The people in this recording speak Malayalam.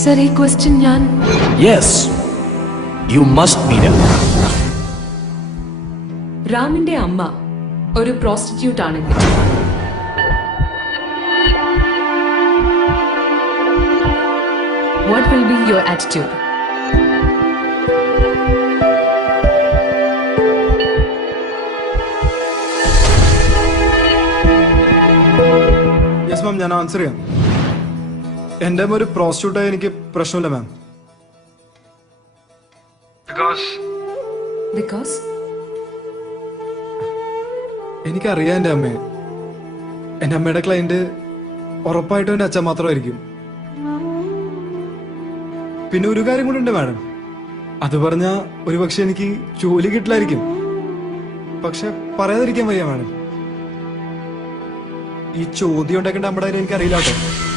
സർ ഈ ക്വസ്റ്റ്യൻ ഞാൻ യെസ് യു മസ്റ്റ് രാമിന്റെ അമ്മ ഒരു പ്രോസ്റ്റിറ്റ്യൂട്ട് ആണെങ്കിൽ what will be your attitude ഞാൻ ആൻസർ ചെയ്യാം എന്റെ ഒരു പ്രോസ്റ്റിറ്റ്യൂട്ടായി എനിക്ക് പ്രശ്നമില്ല മാം ബിക്കോസ് ബിക്കോസ് എനിക്കറിയാം എന്റെ അമ്മയെ എന്റെ അമ്മയുടെ ക്ലയന്റ് ഉറപ്പായിട്ടും എന്റെ അച്ഛൻ മാത്രമായിരിക്കും പിന്നെ ഒരു കാര്യം കൂടി ഉണ്ട് മാഡം അത് ഒരു പക്ഷെ എനിക്ക് ജോലി കിട്ടില്ലായിരിക്കും പക്ഷെ പറയാതിരിക്കാൻ വയ്യ മാഡം ഈ ചോദ്യം ഉണ്ടാക്കേണ്ട നമ്മുടെ കാര്യം എനിക്കറിയില്ല കേട്ടോ